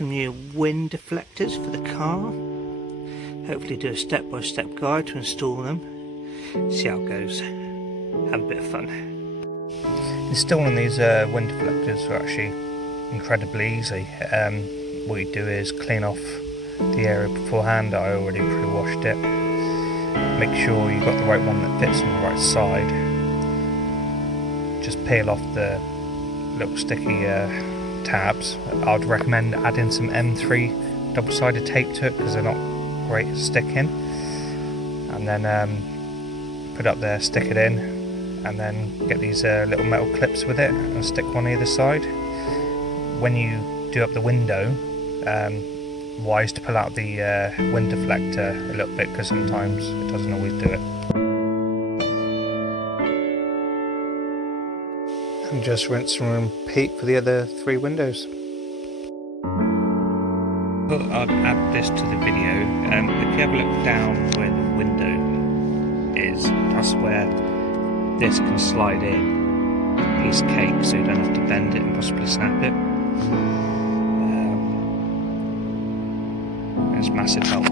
some new wind deflectors for the car. Hopefully do a step-by-step guide to install them. See how it goes. Have a bit of fun. Installing these wind deflectors are actually incredibly easy. What you do is clean off the area beforehand. I already pre-washed it. Make sure you've got the right one that fits on the right side. Just peel off the little sticky tabs. I'd recommend adding some M3 double-sided tape to it because they're not great at sticking. And then put it up there, stick it in, and then get these little metal clips with it and stick one either side. When you do up the window, wise to pull out the wind deflector a little bit because sometimes it doesn't always do it. And just rinse and repeat for the other 3 windows. I'll add this to the video. If you have a look down where the window is, that's where this can slide in a piece of cake, so you don't have to bend it and possibly snap it. It's massive help.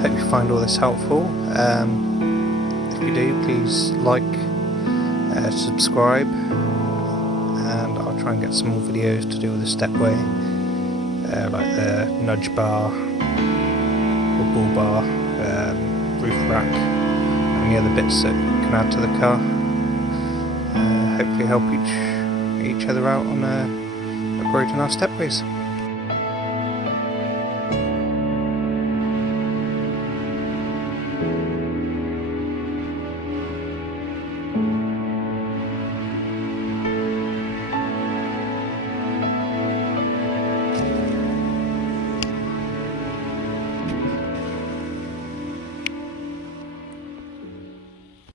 Hope you find all this helpful. If you do, please like, subscribe, and I'll try and get some more videos to do with the stepway, like the nudge bar, the bull bar, roof rack, and the other bits that you can add to the car. Hopefully help each other out on upgrading our stepways.